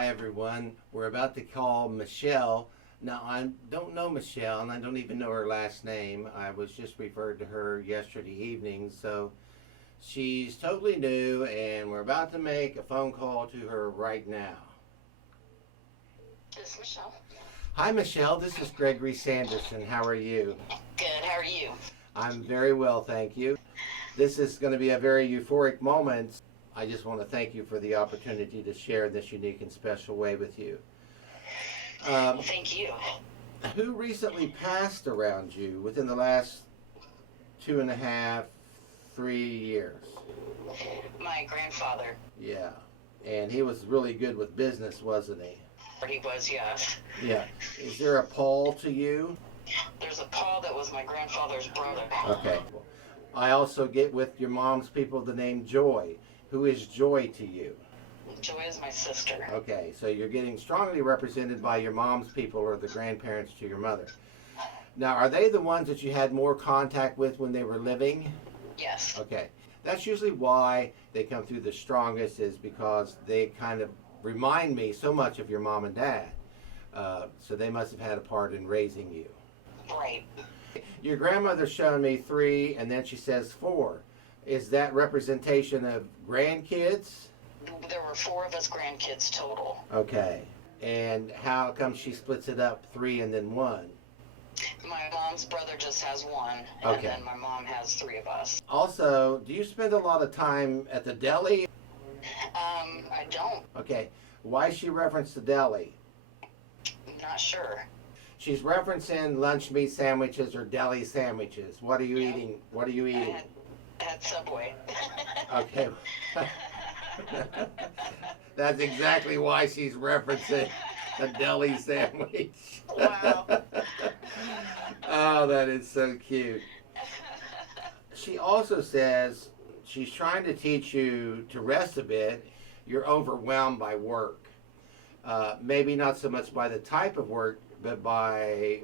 Hi everyone. We're about to call Michelle. Now I don't know Michelle and I don't even know her last name. I was just referred to her yesterday evening, so she's totally new and we're about to make a phone call to her right now. This is Michelle. Hi Michelle, this is Gregory Sanderson. How are you? Good, how are you? I'm very well, thank you. This is going to be a very euphoric moment. I just want to thank you for the opportunity to share in this unique and special way with you. Thank you. Who recently passed around you within the last 2.5, 3 years? My grandfather. Yeah, and he was really good with business, wasn't he? He was, yes. Yeah. Is there a Paul to you? There's a Paul that was my grandfather's brother. Okay. I also get with your mom's people the name Joy. Who is Joy to you? Joy is my sister. Okay, so you're getting strongly represented by your mom's people or the grandparents to your mother. Now, are they the ones that you had more contact with when they were living? Yes. Okay. That's usually why they come through the strongest, is because they kind of remind me so much of your mom and dad. So they must have had a part in raising you. Right. Your grandmother's shown me 3, and then she says 4. Is that representation of grandkids? There were 4 of us grandkids total. Okay. And how come she splits it up 3 and then 1? My mom's brother just has 1, Okay. and then my mom has 3 of us. Also, do you spend a lot of time at the deli? I don't. Okay. Why she referenced the deli? I'm not sure. She's referencing lunch meat sandwiches or deli sandwiches. What are you eating? What are you eating? I had Subway. Okay. That's exactly why she's referencing a deli sandwich. Wow. Oh, that is so cute. She also says she's trying to teach you to rest a bit. You're overwhelmed by work. Maybe not so much by the type of work, but by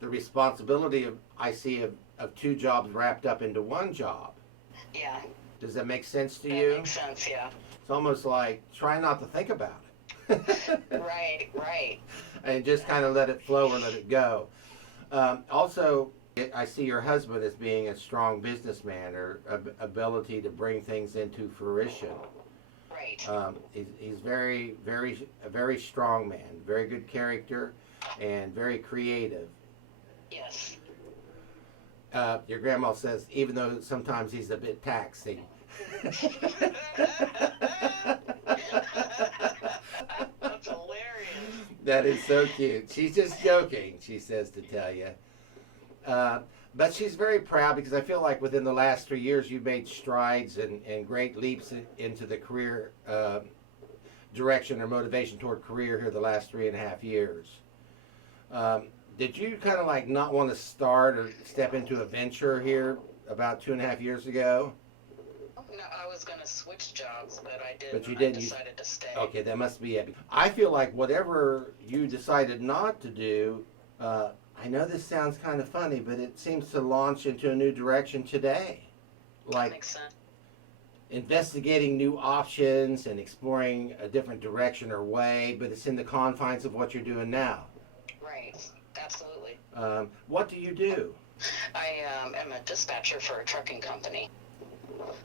the responsibility I see of 2 jobs wrapped up into 1 job. Yeah. Does that make sense to That you? makes sense, yeah. It's almost like try not to think about it. Right. And just kind of let it flow or let it go. Also, I see your husband as being a strong businessman or ability to bring things into fruition. Right. He's a very strong man, very good character, and very creative. Yes. Your grandma says, even though sometimes he's a bit taxing. That's hilarious. That is so cute. She's just joking, she says to tell you. But she's very proud because I feel like within the last 3 years you've made strides and great leaps into the career direction or motivation toward career here the last 3.5 years. Did you kind of like not want to start or step into a venture here about 2.5 years ago? No, I was going to switch jobs, but I didn't. But you didn't. I decided to stay. Okay, that must be it. I feel like whatever you decided not to do, I know this sounds kind of funny, but it seems to launch into a new direction today. That Like makes sense. investigating new options and exploring a different direction or way, but it's in the confines of what you're doing now. Right. Absolutely. What do you do? I am a dispatcher for a trucking company,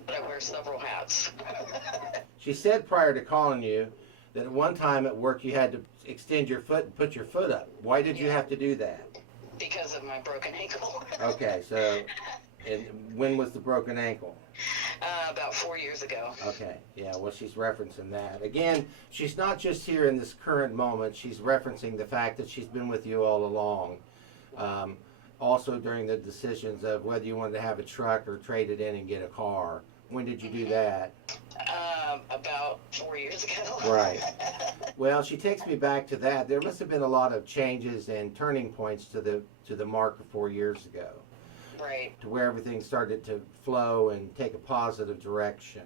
but I wear several hats. She said prior to calling you that at one time at work you had to extend your foot and put your foot up. Why did you have to do that? Because of my broken ankle. Okay, so and when was the broken ankle? About 4 years ago. Okay, yeah, well, she's referencing that. Again, she's not just here in this current moment, she's referencing the fact that she's been with you all along. Also during the decisions of whether you wanted to have a truck or trade it in and get a car. When did you do that? About 4 years ago. Right. Well, she takes me back to that. There must have been a lot of changes and turning points to the mark of 4 years ago. Right. To where everything started to flow and take a positive direction.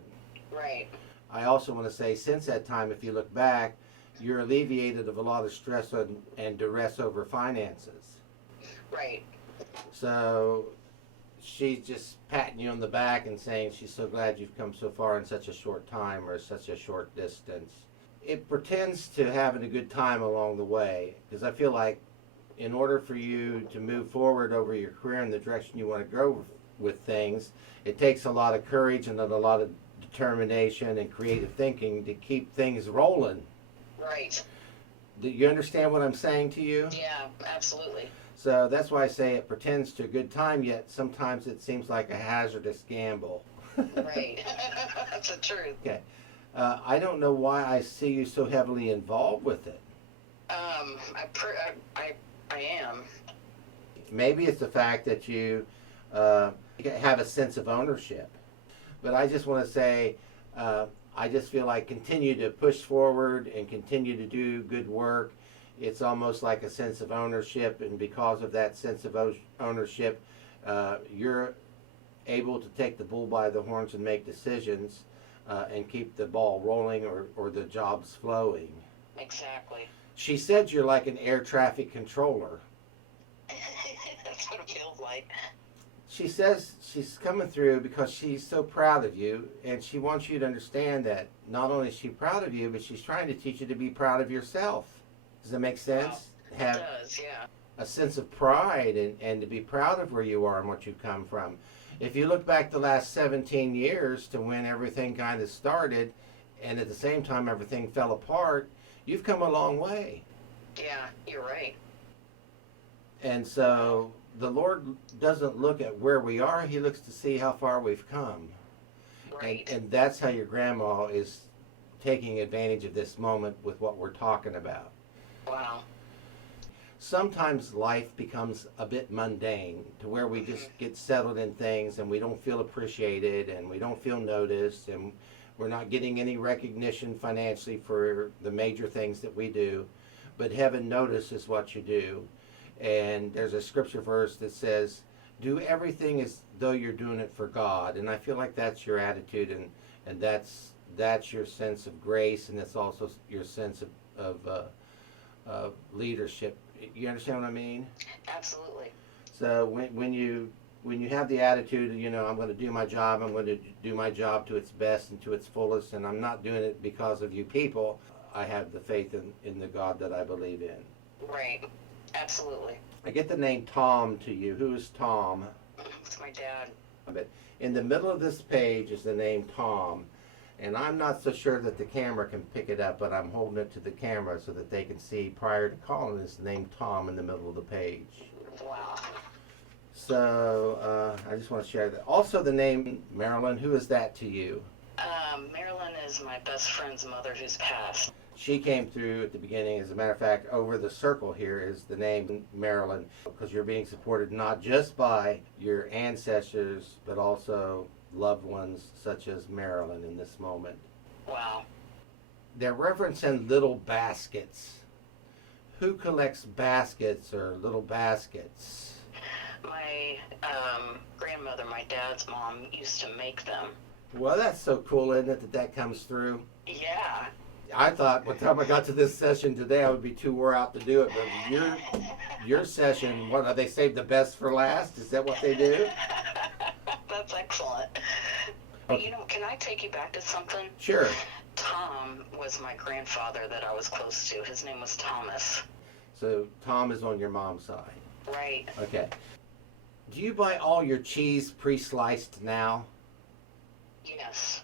Right. I also want to say, since that time, if you look back, you're alleviated of a lot of stress and duress over finances. Right. So she's just patting you on the back and saying she's so glad you've come so far in such a short time or such a short distance. it pretends to having a good time along the way, because I feel like in order for you to move forward over your career in the direction you want to go with things, it takes a lot of courage and a lot of determination and creative thinking to keep things rolling. Right. Do you understand what I'm saying to you? Yeah, absolutely. So that's why I say it pretends to a good time, yet sometimes it seems like a hazardous gamble. Right. That's the truth. Okay. I don't know why I see you so heavily involved with it. I am. Maybe it's the fact that you have a sense of ownership. But I just want to say, I just feel like continue to push forward and continue to do good work. It's almost like a sense of ownership, and because of that sense of ownership, you're able to take the bull by the horns and make decisions and keep the ball rolling or the jobs flowing. Exactly. She said you're like an air traffic controller. That's what it feels like. She says she's coming through because she's so proud of you, and she wants you to understand that not only is she proud of you, but she's trying to teach you to be proud of yourself. Does that make sense? Wow. It does, yeah. A sense of pride and to be proud of where you are and what you've come from. If you look back the last 17 years to when everything kind of started, and at the same time everything fell apart, you've come a long way. Yeah, you're right. And so the Lord doesn't look at where we are, He looks to see how far we've come. Right. And that's how your grandma is taking advantage of this moment with what we're talking about. Wow. Sometimes life becomes a bit mundane to where we just get settled in things and we don't feel appreciated and we don't feel noticed and we're not getting any recognition financially for the major things that we do. But heaven notices what you do. And there's a scripture verse that says, do everything as though you're doing it for God. And I feel like that's your attitude, and that's your sense of grace, and it's also your sense of leadership. You understand what I mean? Absolutely. So when you have the attitude, I'm going to do my job, I'm going to do my job to its best and to its fullest, and I'm not doing it because of you people, I have the faith in the God that I believe in. Right. Absolutely. I get the name Tom to you. Who is Tom? It's my dad. But in the middle of this page is the name Tom. And I'm not so sure that the camera can pick it up, but I'm holding it to the camera so that they can see prior to calling this name Tom in the middle of the page. Wow. So I just want to share that. Also the name Marilyn, who is that to you? Marilyn is my best friend's mother who's passed. She came through at the beginning. As a matter of fact, over the circle here is the name Marilyn, because you're being supported not just by your ancestors, but also loved ones such as Marilyn in this moment. Wow. They're referencing little baskets. Who collects baskets or little baskets? My grandmother, my dad's mom, used to make them. Well, that's so cool, isn't it, that comes through? Yeah. I thought by the time I got to this session today, I would be too wore out to do it. But your session, what, are they saved the best for last? Is that what they do? That's excellent. Okay. Can I take you back to something? Sure. Tom was my grandfather that I was close to. His name was Thomas. So Tom is on your mom's side. Right. Okay. Do you buy all your cheese pre-sliced now? Yes.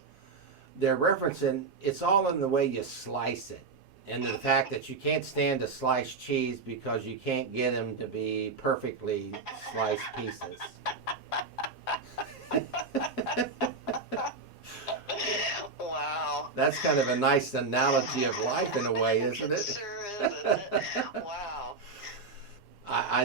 They're referencing it's all in the way you slice it, and the fact that you can't stand to slice cheese because you can't get them to be perfectly sliced pieces. Wow. That's kind of a nice analogy of life in a way, isn't it? It sure is, isn't it? Wow.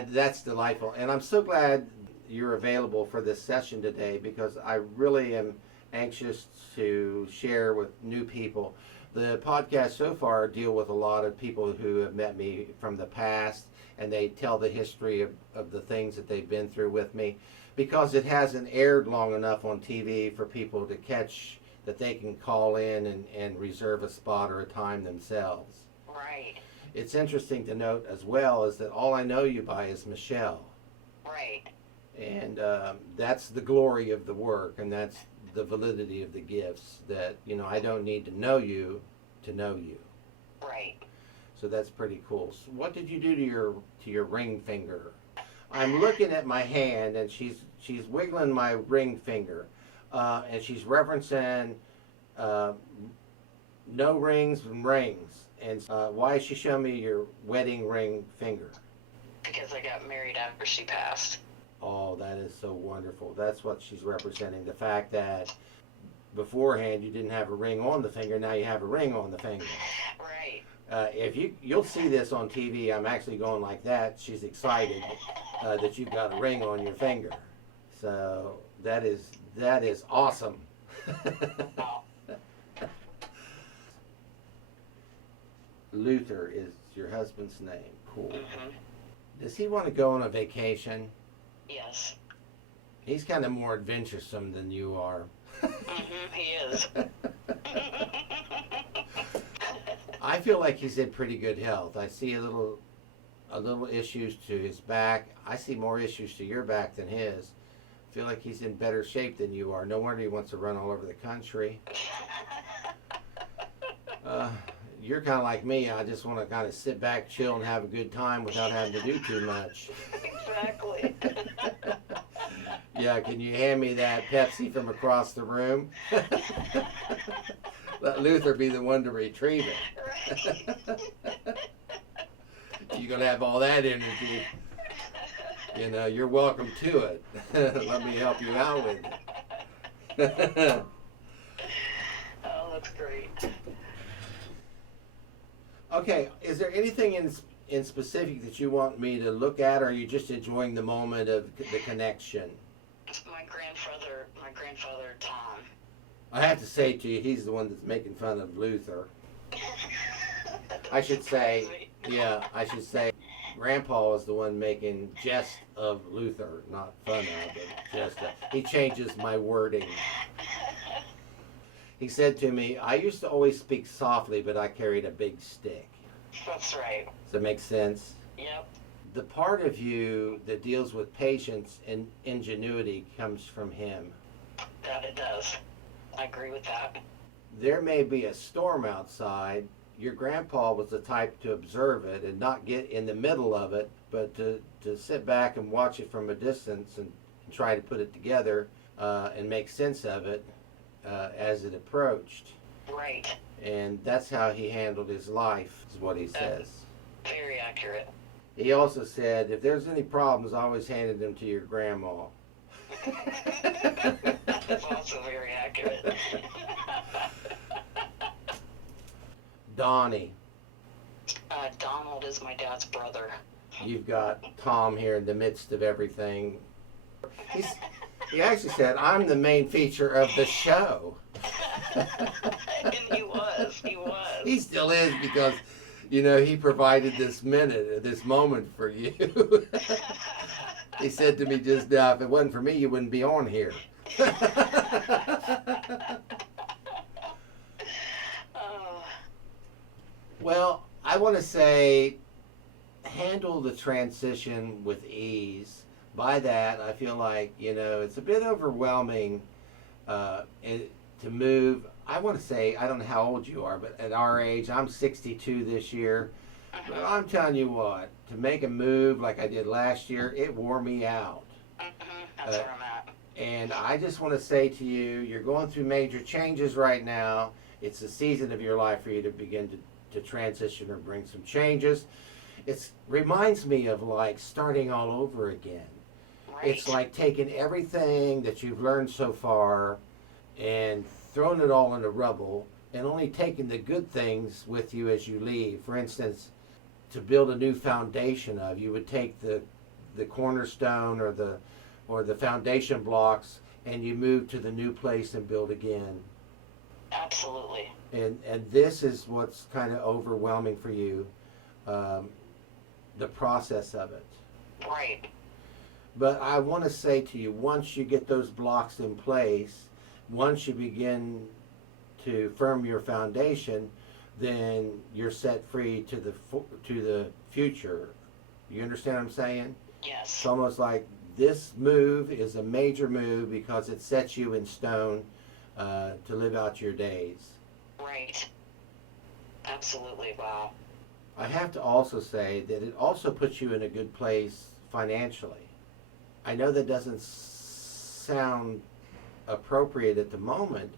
That's delightful, and I'm so glad you're available for this session today, because I really am anxious to share with new people. The podcast so far deal with a lot of people who have met me from the past, and they tell the history of the things that they've been through with me, because it hasn't aired long enough on TV for people to catch that they can call in and reserve a spot or a time themselves. Right. It's interesting to note as well is that all I know you by is Michelle. Right. And that's the glory of the work, and that's the validity of the gifts, that I don't need to know you to know you. Right. So that's pretty cool. So what did you do to your ring finger? I'm looking at my hand, and she's wiggling my ring finger, and she's referencing no rings and rings. And why is she showing me your wedding ring finger? Because I got married after she passed. Oh, that is so wonderful. That's what she's representing. The fact that beforehand you didn't have a ring on the finger, now you have a ring on the finger. Right. If you'll see this on TV, I'm actually going like that. She's excited that you've got a ring on your finger. So that is awesome. Wow. Luther is your husband's name. Cool. Mm-hmm. Does he want to go on a vacation? Yes. He's kind of more adventuresome than you are. Mm-hmm. He is. I feel like he's in pretty good health. I see a little issues to his back. I see more issues to your back than his. I feel like he's in better shape than you are. No wonder he wants to run all over the country. You're kind of like me. I just want to kind of sit back, chill, and have a good time without having to do too much. Exactly. Yeah, can you hand me that Pepsi from across the room? Let Luther be the one to retrieve it. Right. You're going to have all that energy. You know, you're welcome to it. Let me help you out with it. Oh, that's great. Okay, is there anything in specific that you want me to look at, or are you just enjoying the moment of the connection? My grandfather Tom. I have to say to you, he's the one that's making fun of Luther. I should say, Grandpa is the one making jest of Luther, not fun of, but jest of. He changes my wording. He said to me, I used to always speak softly, but I carried a big stick. That's right. Does that make sense? Yep. The part of you that deals with patience and ingenuity comes from him. That it does. I agree with that. There may be a storm outside. Your grandpa was the type to observe it and not get in the middle of it, but to sit back and watch it from a distance and try to put it together and make sense of it as it approached. Right. And that's how he handled his life, is what he says. Very accurate. He also said, if there's any problems, I always handed them to your grandma. That's also very accurate. Donnie. Donald is my dad's brother. You've got Tom here in the midst of everything. He actually said, I'm the main feature of the show. And he was. He still is because, you know, he provided this moment for you. He said to me just now, if it wasn't for me, you wouldn't be on here. Well, I want to say, handle the transition with ease. By that, I feel like, you know, it's a bit overwhelming to move. I want to say, I don't know how old you are, but at our age, I'm 62 this year. But I'm telling you what, to make a move like I did last year, it wore me out. That's where I'm at. And I just want to say to you, you're going through major changes right now. It's a season of your life for you to begin to transition or bring some changes. It reminds me of like starting all over again. Right. It's like taking everything that you've learned so far and throwing it all in the rubble and only taking the good things with you as you leave. For instance, to build a new foundation of, you would take the cornerstone or the foundation blocks and you move to the new place and build again. Absolutely. And this is what's kind of overwhelming for you, the process of it. Right. But I want to say to you, once you get those blocks in place, once you begin to firm your foundation, then you're set free to the future. You understand what I'm saying? Yes. It's almost like this move is a major move because it sets you in stone to live out your days. Right. Absolutely. Wow. I have to also say that it also puts you in a good place financially. I know that doesn't sound appropriate at the moment,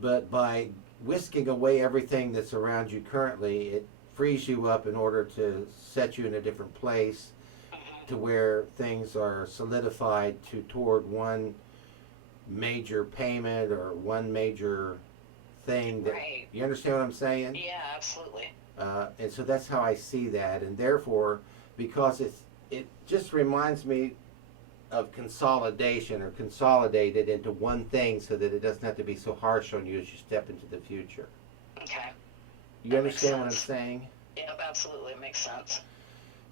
but by whisking away everything that's around you currently, it frees you up in order to set you in a different place to where things are solidified toward one major payment or one major thing that, Right. you understand what I'm saying? Yeah, absolutely. And so that's how I see that, and therefore, because it just reminds me of consolidation, or consolidated into one thing, so that it doesn't have to be so harsh on you as you step into the future. Okay. You That makes understand what I'm sense. saying? Yep, absolutely. It makes sense.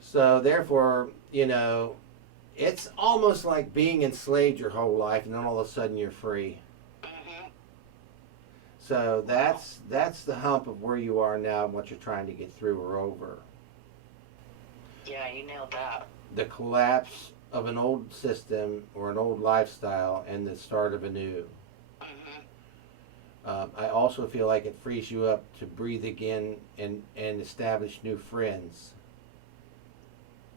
So therefore, it's almost like being enslaved your whole life, and then all of a sudden you're free. Hmm. So that's the hump of where you are now and what you're trying to get through or over. Yeah, you nailed that. The collapse of an old system or an old lifestyle and the start of a new. Hmm. I also feel like it frees you up to breathe again and establish new friends.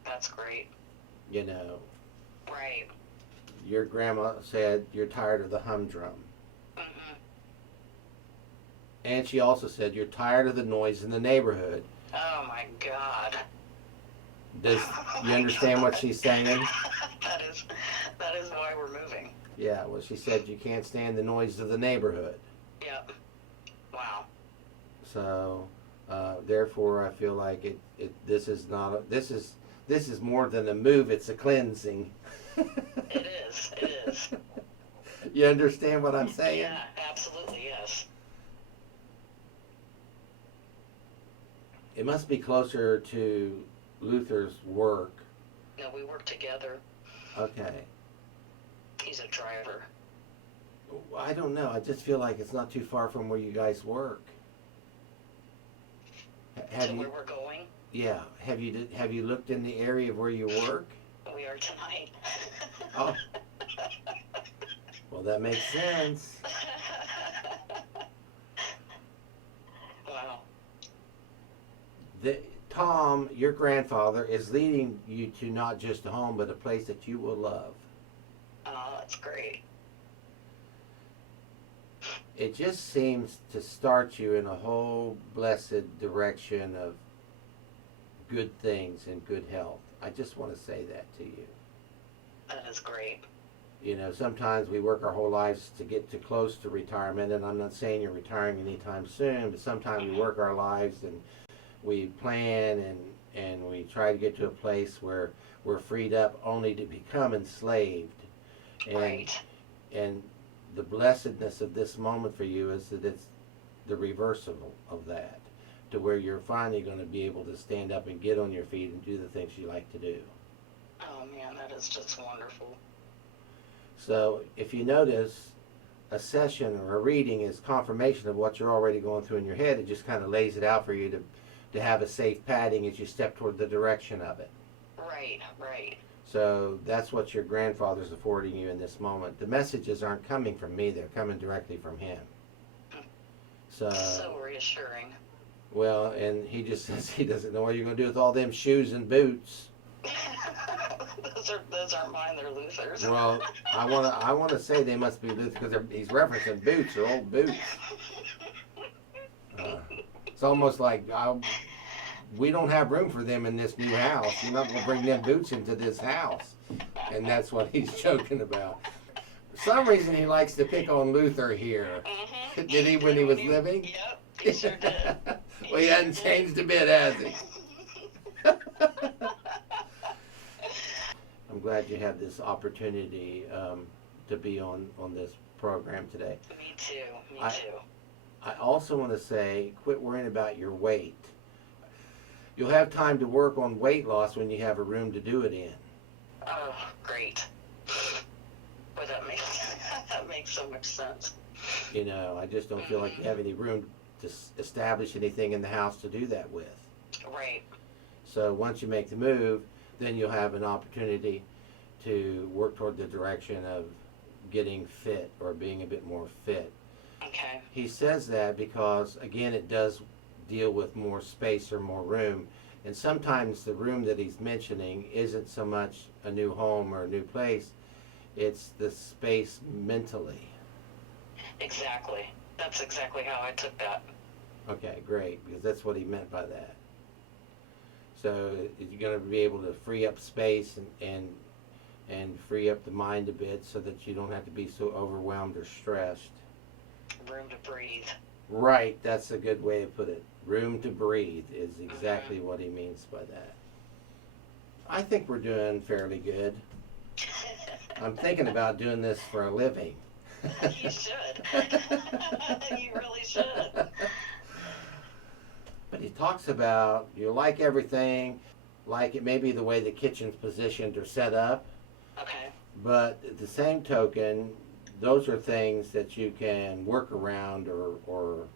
That's great. You know, Right. your grandma said you're tired of the humdrum. Hmm. And she also said you're tired of the noise in the neighborhood. Oh my God. Does Oh you my understand what God. she's saying? that is why we're moving. Yeah, well, she said you can't stand the noise of the neighborhood. Yep. Wow. So, therefore, I feel like this is not this is more than a move; it's a cleansing. It is. It is. You understand what I'm saying? Yeah, absolutely. Yes. It must be closer to Luther's work. No, we work together. Okay. He's a driver. I don't know. I just feel like it's not too far from where you guys work. Have So you? where we're going, Yeah. Have you looked in the area of where you work? we are tonight. Oh. Well, that makes sense. Wow. Tom, your grandfather, is leading you to not just a home, but a place that you will love. Oh, that's great. It just seems to start you in a whole blessed direction of good things and good health. I just want to say that to you. That is great. You know, sometimes we work our whole lives to get too close to retirement, and I'm not saying you're retiring anytime soon, but sometimes we work our lives and we plan and we try to get to a place where we're freed up only to become enslaved. And, Right. and the blessedness of this moment for you is that it's the reverse of that, to where you're finally going to be able to stand up and get on your feet and do the things you like to do. Oh man, that is just wonderful. So if you notice, a session or a reading is confirmation of what you're already going through in your head. It just kind of lays it out for you to have a safe padding as you step toward the direction of it. Right, right. So that's what your grandfather's affording you in this moment. The messages aren't coming from me, they're coming directly from him. So reassuring. Well, and he just says he doesn't know what you're going to do with all them shoes and boots. those aren't mine, they're Luther's. Well, I want to say they must be Luther because he's referencing boots or old boots. It's almost like we don't have room for them in this new house. You're not going to bring them boots into this house. And that's what he's joking about. For some reason, he likes to pick on Luther here. Mm-hmm. Did he when he was living? Yep, he sure did. Well, he hasn't changed a bit, has he? I'm glad you had this opportunity to be on this program today. Me too, me too. I also want to say, quit worrying about your weight. You'll have time to work on weight loss when you have a room to do it in. Oh, great. Boy, that makes so much sense. You know, I just don't feel like you have any room to establish anything in the house to do that with. Right. So once you make the move, then you'll have an opportunity to work toward the direction of getting fit or being a bit more fit. Okay. He says that because, again, it does deal with more space or more room. And sometimes the room that he's mentioning isn't so much a new home or a new place, it's the space mentally. Exactly. That's exactly how I took that. Okay, great, because that's what he meant by that. So you're going to be able to free up space and free up the mind a bit so that you don't have to be so overwhelmed or stressed. Room to breathe. Right, that's a good way to put it. Room to breathe is exactly what he means by that. I think we're doing fairly good. I'm thinking about doing this for a living. You should. You really should. But he talks about you like everything, like it may be the way the kitchen's positioned or set up, Okay. but at the same token, those are things that you can work around or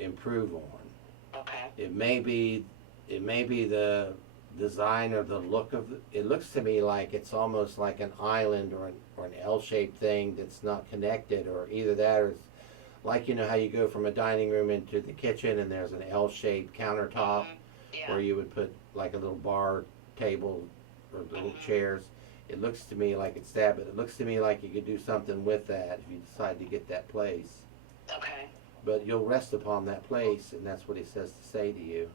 improve on. Okay. It may be the design or the look of it. Looks to me like it's almost like an island or an L-shaped thing that's not connected, or either that or it's like how you go from a dining room into the kitchen and there's an L-shaped countertop Yeah. where you would put like a little bar table or little chairs. It looks to me like it's that, but it looks to me like you could do something with that if you decide to get that place. Okay. But you'll rest upon that place, and that's what he says to say to you.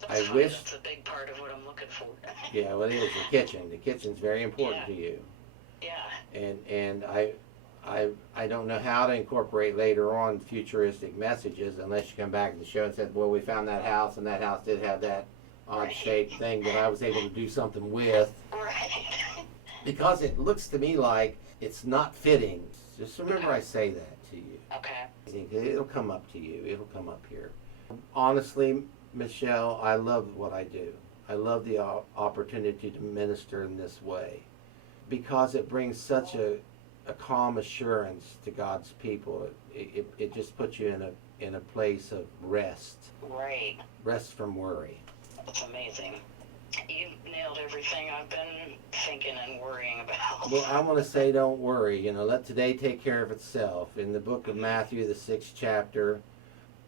That's funny. That's a big part of what I'm looking for. Yeah, well, it is the kitchen. The kitchen's very important to you. Yeah. And I don't know how to incorporate later on futuristic messages unless you come back to the show and said, well, we found that house, and that house did have that odd shaped thing that I was able to do something with. Right. Because it looks to me like it's not fitting. Just remember I say that to you. Okay. It'll come up to you. It'll come up here. Honestly, Michelle, I love what I do. I love the opportunity to minister in this way because it brings such a calm assurance to God's people. It just puts you in a place of rest. Right. Rest from worry. That's amazing. You nailed everything I've been thinking and worrying about. Well, I want to say don't worry. Let today take care of itself. In the book of Matthew, the 6th chapter,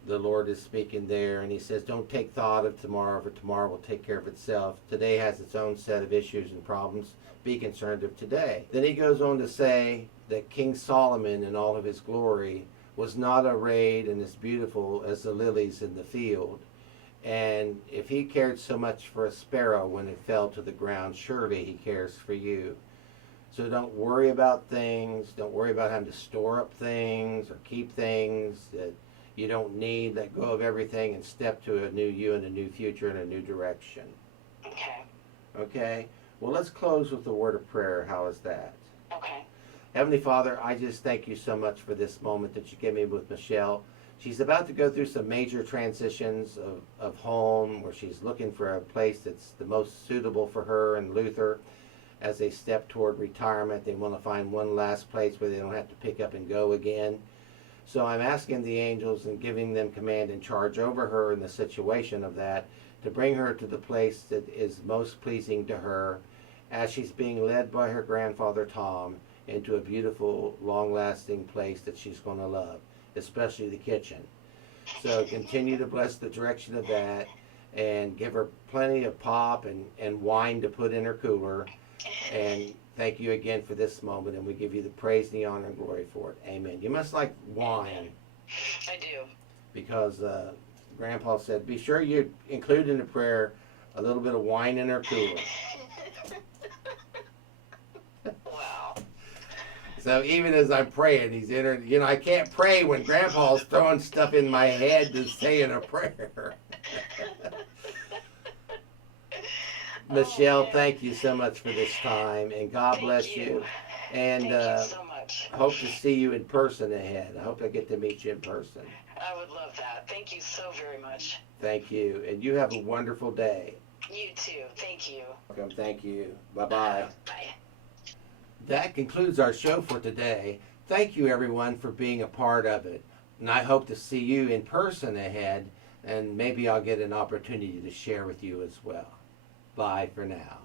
the Lord is speaking there, and he says, don't take thought of tomorrow, for tomorrow will take care of itself. Today has its own set of issues and problems. Be concerned of today. Then he goes on to say that King Solomon in all of his glory was not arrayed and as beautiful as the lilies in the field. And if he cared so much for a sparrow when it fell to the ground, surely he cares for you. So don't worry about things. Don't worry about having to store up things or keep things that you don't need. Let go of everything and step to a new you and a new future and a new direction. Okay. Okay? Well, let's close with a word of prayer. How is that? Okay. Heavenly Father, I just thank you so much for this moment that you gave me with Michelle. She's about to go through some major transitions of home where she's looking for a place that's the most suitable for her and Luther. As they step toward retirement, they want to find one last place where they don't have to pick up and go again. So I'm asking the angels and giving them command and charge over her in the situation of that to bring her to the place that is most pleasing to her as she's being led by her grandfather Tom into a beautiful, long-lasting place that she's going to love, especially the kitchen. So continue to bless the direction of that and give her plenty of pop and wine to put in her cooler. And thank you again for this moment, and we give you the praise, the honor, and glory for it. Amen. You must like wine. I do. Because Grandpa said, be sure you include in the prayer a little bit of wine in her cooler. Wow. So even as I'm praying, he's entered. I can't pray when Grandpa's throwing stuff in my head to say in a prayer. Michelle, thank you so much for this time, and God bless you. And thank you so much. hope to see you in person ahead. I hope I get to meet you in person. I would love that. Thank you so very much. Thank you, and you have a wonderful day. You too. Thank you. Welcome. Thank you. Bye-bye. Bye. That concludes our show for today. Thank you, everyone, for being a part of it. And I hope to see you in person ahead, and maybe I'll get an opportunity to share with you as well. Bye for now.